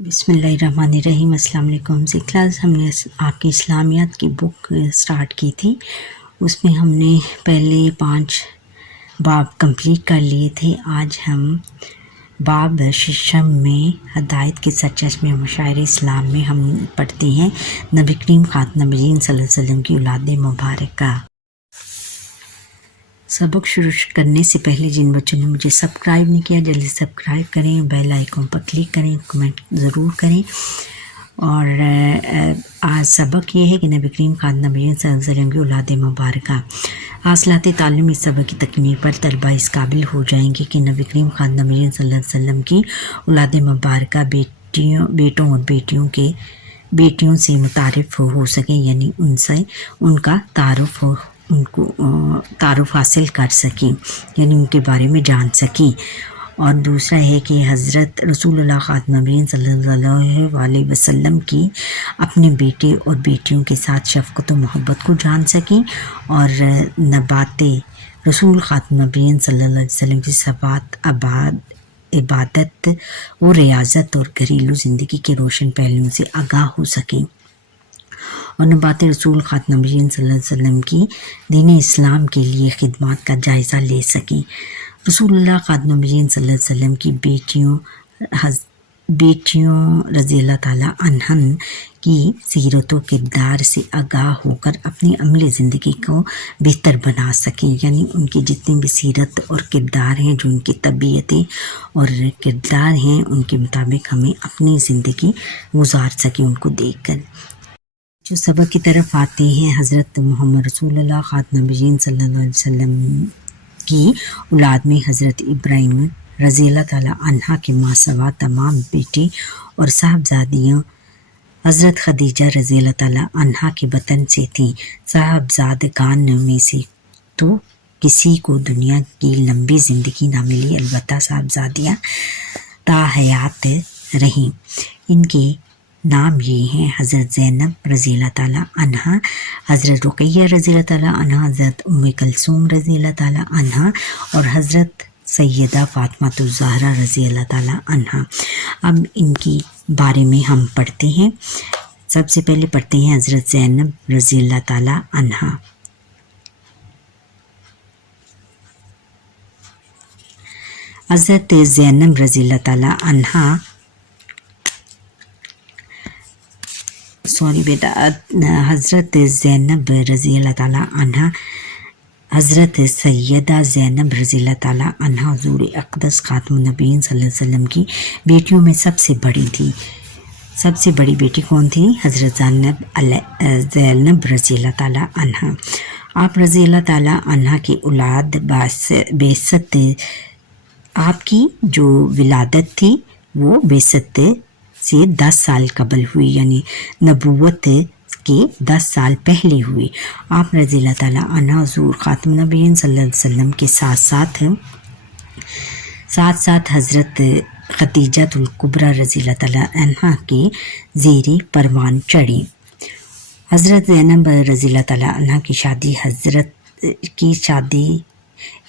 बिस्मिल्लाहिर्रहमानिर्रहीम। अस्सलाम वालेकुम। से क्लास हमने आपकी इस्लामियात की बुक स्टार्ट की थी। उसमें हमने पहले 5 बाब कंप्लीट कर लिए थे। आज हम बाब शिशम में हदायत के सरचश्मे में मशायर इस्लाम में हम पढ़ते हैं नबी करीम खातम नबीयीन सल्लल्लाहु अलैहि वसल्लम की औलाद मुबारका। सबक शुरू करने से पहले जिन बच्चों ने मुझे सब्सक्राइब नहीं किया जल्दी सब्सक्राइब करें, बेल आइकन पर क्लिक करें, कमेंट ज़रूर करें। और आज सबक ये है कि नबी करीम खातम नबीयीन सल्लल्लाहु अलैहि वसल्लम की औलाद मुबारका। हासिलात तालीम इस सबक की तकमील पर तलबा इस काबिल हो जाएंगे कि नबी करीम खातम नबीयीन सल्लल्लाहु अलैहि वसल्लम की औलाद मुबारका बेटों और बेटियों से मुतारिफ हो सके, यानी उनसे उनका तारुफ हो, उनको तारुफ हासिल कर सकें, यानी उनके बारे में जान सकें। और दूसरा है कि हज़रत रसूलुल्लाह खातम नबीयीन सल्लल्लाहु अलैहि वसल्लम की अपने बेटे और बेटियों के साथ शफ़क़त और मोहब्बत को जान सकें। और नबाते रसूल खातम नबीयीन सल्लल्लाहु अलैहि वसल्लम की सफ़ात इबादत और रियाज़त और घरेलू ज़िंदगी के रोशन पहलुओं से आगाह हो सकें। और नबात रसूल खातम नबीयीन सल्लल्लाहु अलैहि वसल्लम की दीन इस्लाम के लिए खिदमत का जायज़ा ले सकें। रसूलुल्लाह खातम नबीयीन सल्लल्लाहु अलैहि वसल्लम की बेटियों रज़ी अल्लाह ताला अन्हन की सीरत व किरदार से आगाह होकर अपनी अमली ज़िंदगी को बेहतर बना सकें, यानी उनकी जितनी भी सीरत और किरदार हैं, जो उनकी तबीयतें और किरदार हैं, उनके मुताबिक हमें अपनी ज़िंदगी गुजार सकें उनको देख कर। जो सबक की तरफ आते हैं, हज़रत मोहम्मद रसूलुल्लाह खातम नबीयीन सल्लल्लाहु अलैहि वसल्लम की औलाद में हज़रत इब्राहीम रज़ी अल्लाह ताला अन्हा के मासवा तमाम बेटी और साहबजादियाँ हज़रत खदीजा रज़ी अल्लाह ताला अन्हा के बतन से थीं। साहबजादगान में से तो किसी को दुनिया की लंबी ज़िंदगी ना मिली, अलबत्ता साहबजादियाँ ताहयात रहीं। इनके नाम ये हैं हज़रत ज़ैनब रज़ी अल्लाह ताला अन्हा, हज़रत रुक़ैया रज़ी अल्लाह ताला अन्हा, हज़रत उम्मे कुलसूम रज़ी अल्लाह ताला अन्हा और हज़रत सैयदा फ़ातिमातुज़ ज़हरा रज़ी अल्लाह ताला अन्हा। अब इनकी बारे में हम पढ़ते हैं। सबसे पहले पढ़ते हैं हज़रत ज़ैनब रज़ी अल्लाह ताला अन्हा। हज़रत ज़ैनब रज़ी अल्लाह ताला अन्हा हज़रत ज़ैनब रज़ी अल्लाह ताला अन्हा हज़रत सैयदा ज़ैनब रज़ी अल्लाह ताला अन्हा हुज़ूर अक़दस खातम नबीयीन सल्लल्लाहु अलैहि वसल्लम की बेटियों में सबसे बड़ी थी। सबसे बड़ी बेटी कौन थी? हज़रत ज़ैनब रज़ी अल्लाह ताला अन्हा। आप रज़ी अल्लाह ताला अन्हा की औलाद बेसत, आपकी जो विलादत थी वो बेसत से 10 साल कबल हुई, यानी नबूवत के 10 साल पहले हुई। आप रज़ी अल्लाह ताला अन्हा हुज़ूर खातम नबीयीन सल्लल्लाहु अलैहि वसल्लम के साथ साथ हज़रत खदीजतुल कुबरा रज़ी अल्लाह ताला अन्हा के ज़ेरे परवान चढ़ी। हज़रत ज़ैनब रज़ी अल्लाह ताला अन्हा की शादी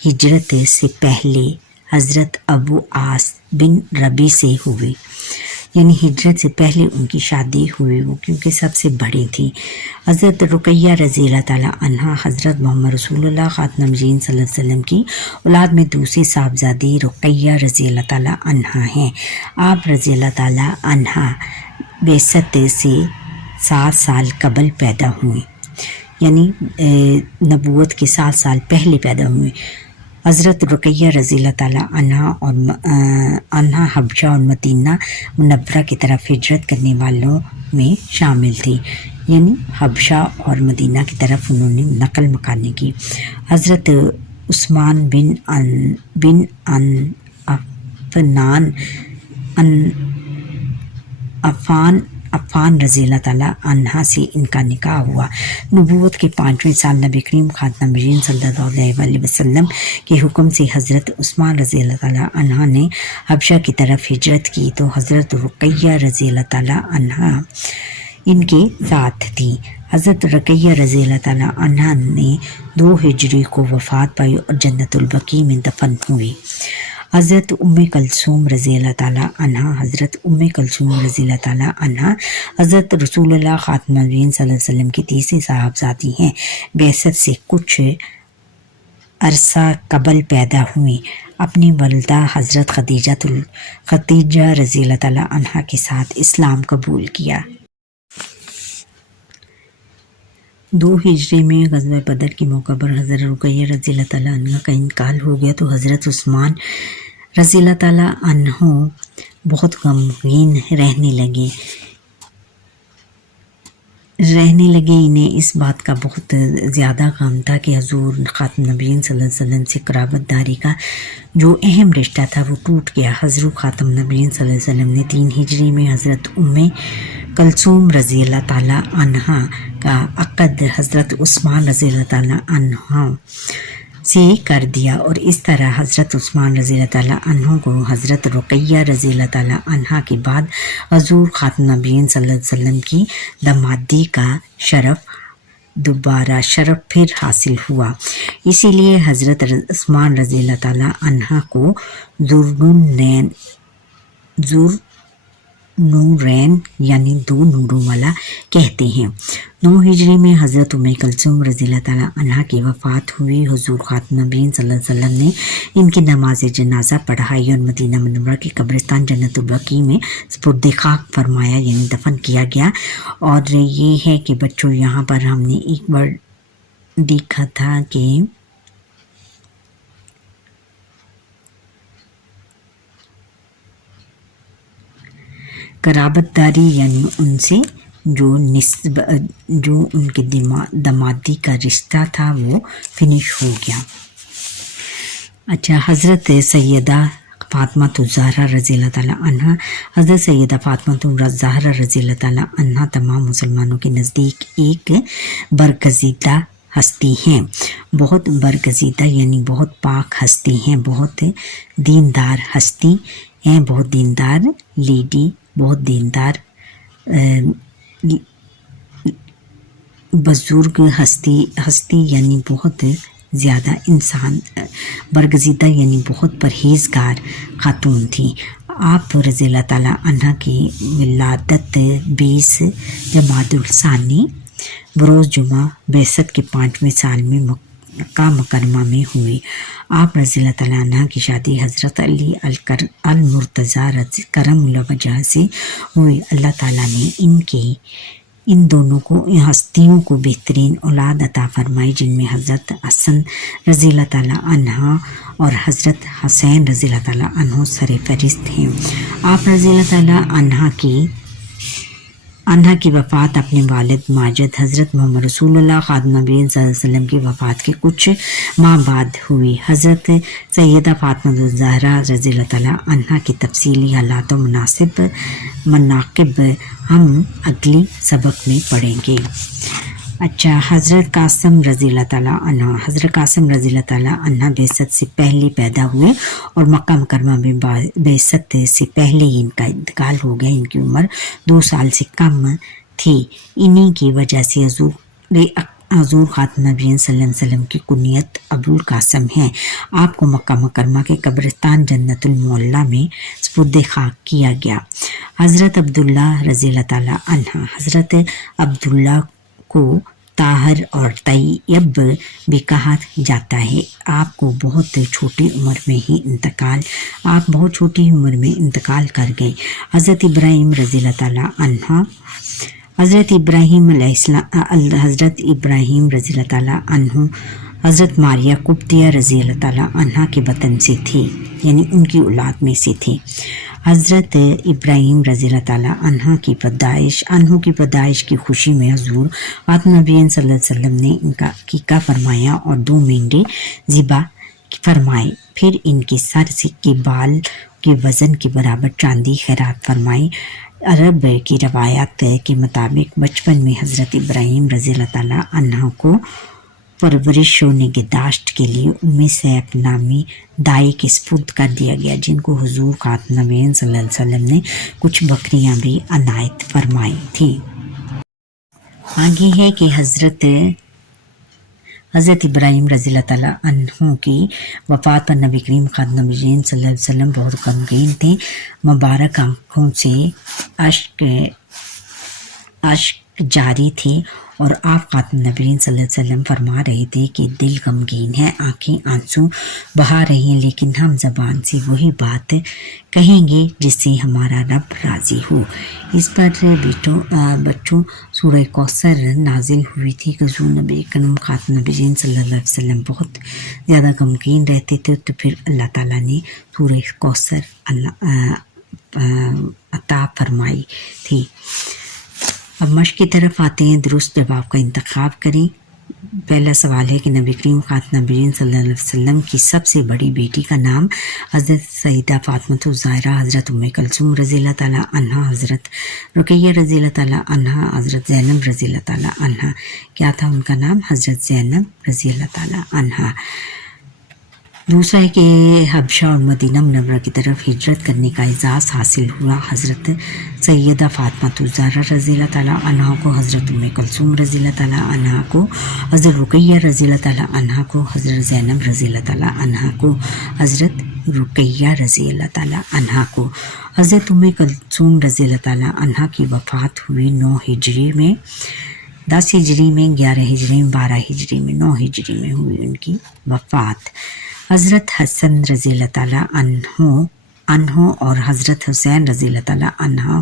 हिजरत से पहले हज़रत अबू आस बिन रबी से हुई, यानी हिजरत से पहले उनकी शादी हुई, वो क्योंकि सबसे बड़ी थी। हज़रत रुक़ैया रज़ी अल्लाह ताला अन्हा हज़रत मोहम्मद रसूलुल्लाह खातम नबीयीन सल्लल्लाहु अलैहि वसल्लम की औलाद में दूसरी साहबजादी रुक़ैया रज़ी अल्लाह ताला अन्हा हैं। आप रज़ी अल्लाह ताला अन्हा बेसत से 7 साल कबल पैदा हुई, यानी नबूवत के 7 साल पहले पैदा हुई। हज़रत रुक़ैया रज़ी अल्लाह ताला अन्हा हबशा और मदीना मुनव्वरा की तरफ हिजरत करने वालों में शामिल थी, यानी हबशा और मदीना की तरफ उन्होंने नकल मकानी की। हज़रत उस्मान बिन अफ़ान रज़ी अल्लाह ताला अन्हा से इनका निकाह हुआ। नबूवत के 5वें साल नबी करीम खातम नबीयीन सल्लल्लाहु अलैहि वसल्लम के हुक्म से हज़रत उस्मान रज़ी अल्लाह ताला अन्हा ने हबशा की तरफ हिजरत की, तो हज़रत रुक़ैया रज़ी अल्लाह ताला अन्हा इनके साथ थी। हज़रत रुक़ैया रज़ी अल्लाह ताला अन्हा ने 2 हिजरी को वफ़ात पाई और जन्नतुल बकी में दफन हुई। हज़रत उम्मे कलसूम रज़ी अल्लाह ताला अन्हा, हज़रत उम्मे कलसूम रज़ी अल्लाह ताला अन्हा हज़रत रसूलुल्लाह ख़ातमुन नबीय्यीन सल्लल्लाहु अलैहि वसल्लम की तीसरी साहबजादी हैं। बेअसत से कुछ अरसा कबल पैदा हुई। अपनी वल्दा हज़रत खदीजा रज़ी अल्लाह ताला अन्हा के साथ इस्लाम कबूल किया। 2 हिजरी में ग़ज़वा बदर के मौका पर हज़रत रुक़ैया रज़ी अल्लाह ताला अन्हा का इंतकाल हो गया तो हज़रत उस्मान रज़ी अल्लाह ताला अन्हो बहुत गमगीन रहने लगे। इन्हें इस बात का बहुत ज़्यादा गम था कि हज़ूर ख़ातमुन नबीय्यीन सल्लल्लाहु अलैहि वसल्लम से क़राबतदारी का जो अहम रिश्ता था वो टूट गया। हज़रत ख़ातमुन नबीय्यीन सल्लल्लाहु अलैहि वसल्लम ने 3 हिजरी में हज़रत उम्मे कलसूम रज़ी अल्लाह ताला अन्हा का अक़द हज़रत उस्मान रज़ी अल्लाह ताला अन्हा से कर दिया और इस तरह हज़रत उस्मान रज़ी अल्लाह ताला अन्हा को हज़रत रुक़ैया रज़ी अल्लाह ताला अन्हा के बाद हज़ूर ख़ातमुन नबीय्यीन सल्लल्लाहु अलैहि वसल्लम की दमादी का शरफ़ फिर हासिल हुआ। इसीलिए हज़रत उस्मान रज़ी अल्लाह ताला अन्हा को ज़ुर्नूरैन यानी 2 नूरों वाला कहते हैं। 9 हिजरी में हज़रत उम्मे कलसूम रज़ी अल्लाह ताला अन्हा की वफ़ात हुई। हुज़ूर ख़ातमुन नबीय्यीन सल्लल्लाहु अलैहि वसल्लम ने इनकी नमाज जनाजा पढ़ाई और मदीना मुनव्वरा के कब्रिस्तान जन्नतुल बकी में सुपुर्द खाक फरमाया यानी दफन किया गया। और ये है कि बच्चों यहाँ पर हमने एक बार देखा था कि कराबतदारी यानी उनसे जो उनके दमादी का रिश्ता था वो फिनिश हो गया। अच्छा, हज़रत सैयदा फ़ातिमा ज़हरा रज़ी अल्लाह ताला अन्हा, हज़रत सैयदा फ़ातिमा ज़हरा रज़ी अल्लाह ताला अन्हा तमाम मुसलमानों के नज़दीक एक बरगज़ीदा हस्ती हैं। बहुत बरगज़ीदा यानी बहुत पाक हस्ती हैं, बहुत दीनदार हस्ती हैं, बहुत दीनदार लेडी, बहुत दीनदार बुजुर्ग हस्ती यानी बहुत ज़्यादा इंसान, बरगज़ीदा यानी बहुत परहेज़गार खातून थी। आप रज़ी अल्लाह ताला अन्हा की विलादत 20 जमादुल सानी बरोज़ जुमा बेसत के 5वें साल में मक्का मुकरमा में हुई। आप रज़ी अल्लाह ताला अन्हा की शादी हज़रत अली अल मुर्तज़ा करमुल्लाह वजह से हुई। अल्लाह ताला ने इन दोनों को, हस्तियों को बेहतरीन औलाद अता फरमाई जिनमें हज़रत हसन रज़ी अल्लाह ताला अन्हा और हज़रत हुसैन रज़ी अल्लाह ताला अन्हो सरे फहरिस्त हैं। आप रज़ी अल्लाह ताला अन्हा की वफ़ात अपने वालिद माजिद हज़रत मोहम्मद रसूलुल्लाह ख़ातमुन नबीय्यीन सल्लल्लाहु अलैहि वसल्लम की वफ़ात के कुछ माह बाद हुई। हज़रत सैयदा फ़ातिमा ज़हरा रज़ी अल्लाह ताला अन्हा की तफसीली हालात और मनाक़िब हम अगली सबक में पढ़ेंगे। अच्छा, हज़रत कासिम रज़ी अल्लाह ताला अन्हा, हज़रत कासिम रज़ी अल्लाह ताला अन्हा बेसत से पहले पैदा हुए और मक्का मुकरमा में बेसत से पहले ही इनका इंतकाल हो गया। इनकी उम्र 2 साल से कम थी। इन्हीं की वजह से हज़ूर ख़ातमुन नबीय्यीन सल्लल्लाहु अलैहि वसल्लम की कुनियत अबुल कासिम है। आपको मक्का मुकरमा के कब्रिस्तान जन्नतुल मुअल्ला में सुपुर्द खाक किया गया। हज़रत अब्दुल्ला रज़ी अल्लाह ताला अन्हा, हज़रत अब्दुल्ला को ताहर और तैयब भी कहा जाता है। आपको बहुत छोटी उम्र में इंतकाल कर गए। हज़रत इब्राहीम रज़ी अल्लाह ताला अन्हा, हज़रत इब्राहीम रज़ी अल्लाह ताला अन्हु हज़रत मारिया कुब्तिया रज़ी अल्लाह ताला अन्हा के वतन से थी, यानी उनकी औलाद में से थी। हज़रत इब्राहीम रज़ी अल्लाह ताला अन्हा की पैदाइश की खुशी में हज़ूर ख़ातमुन नबीय्यीन सल्लल्लाहु अलैहि वसल्लम ने इनका कीका फरमाया और 2 मेंढे ज़िबा फरमाए। फिर इनके सर से के बाल के वज़न के बराबर चांदी खैरात फरमाई। अरब की रवायात के मुताबिक बचपन में हज़रत इब्राहीम रज़ी अल्लाह ताला अन्हा को परवरिश और निगहदाश्त के लिए उम्मे सैफ नामी दाई के सुपुर्द कर दिया गया, जिनको हुज़ूर ख़ातमुन नबीय्यीन सल्लल्लाहु अलैहि वसल्लम ने कुछ बकरियां भी अनायत फरमाई थी। आगे है कि हज़रत حضرت ابراہیم رضی اللہ تعالیٰ عنہ کی وفات پر نبی کریم خاتم النبیین صلی اللہ علیہ وسلم بہت غمگین تھے. مبارک آنکھوں سے اشک جاری تھی اور آپ خاتم النبیین صلی اللہ علیہ وسلم فرما رہے تھے کہ دل غمگین ہے، آنکھیں آنسو بہا رہی ہیں، لیکن ہم زبان سے وہی بات کہیں گے جس سے ہمارا رب راضی ہو. اس پر بچوں سورہ کوثر نازل ہوئی تھی کہ حضور نبی کریم خاتم النبیین صلی اللہ علیہ وسلم بہت زیادہ غمگین رہتے تھے، تو پھر اللہ تعالیٰ نے سورہ کوثر عطا فرمائی تھی. اب مشق کی طرف آتے ہیں. درست جواب کا انتخاب کریں. پہلا سوال ہے کہ نبی کریم خاتم النبیین صلی اللہ علیہ وسلم کی سب سے بڑی بیٹی کا نام حضرت سیدہ فاطمہ الزہرا، حضرت ام کلثوم رضی اللہ تعالیٰ عنہا، حضرت رقیہ رضی اللہ تعالیٰ عنہا، حضرت زینب رضی اللہ تعالیٰ عنہا. کیا تھا ان کا نام؟ حضرت زینب رضی اللہ تعالیٰ عنہا. دوسرا ہے کہ حبشہ اور مدینہ منورہ کی طرف ہجرت کرنے کا اعزاز حاصل ہوا حضرت سیدہ فاطمہ الزہرا رضی اللہ تعالیٰ عنہا کو، حضرت ام کلثوم رضی اللہ تعالیٰ عنہا کو، حضرت رقیہ رضی اللہ تعالیٰ عنہا کو، حضرت زینب رضی اللہ تعالیٰ عنہا کو، حضرت رقیہ رضی اللہ تعالیٰ عنہا کو. حضرت ام کلثوم رضی اللہ تعالیٰ عنہا کی وفات ہوئی 9 ہجری میں، 10 ہجری میں، 11 ہجری میں، 12 ہجری میں، 9 ہجری میں ہوئی ان کی وفات. حضرت حسن رضی اللہ تعالیٰ عنہ اور حضرت حسین رضی اللہ تعالیٰ عنہ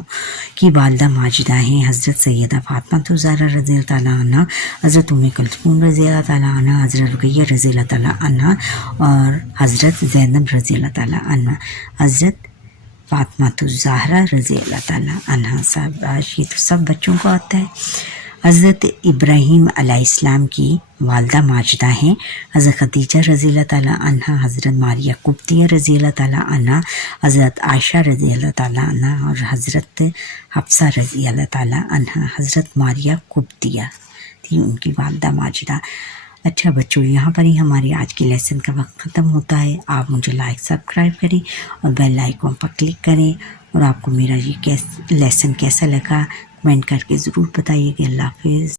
کی والدہ ماجدہ ہیں. حضرت سیدہ فاطمہ الزہرا رضی اللہ تعالیٰ عنہ، حضرت ام کلثوم رضی اللہ تعالیٰ عنہ، حضرت رقیہ رضی اللہ تعالیٰ عنہ اور حضرت زینب رضی اللہ تعالیٰ عنہ، حضرت فاطمہ الزہرا رضی اللہ تعالیٰ عنہ. یہ تو سب بچوں کو آتا ہے. حضرت ابراہیم علیہ السلام کی والدہ ماجدہ ہیں. حضرت خدیجہ رضی اللہ تعالیٰ عنہ، حضرت ماریہ قبطیہ رضی اللہ تعالیٰ عنہ، حضرت عائشہ رضی اللہ تعالیٰ عنہ اور حضرت حفصہ رضی اللہ تعالیٰ عنہ. حضرت ماریہ قبطیہ تھی ان کی والدہ ماجدہ. اچھا بچوں، یہاں پر ہی ہماری آج کی لیسن کا وقت ختم ہوتا ہے. آپ مجھے لائک سبسکرائب کریں اور بیل آئیکن پر کلک کریں، اور آپ کو میرا یہ لیسن کیسا لگا کمنٹ کر کے ضرور بتائیے گا. اللہ حافظ.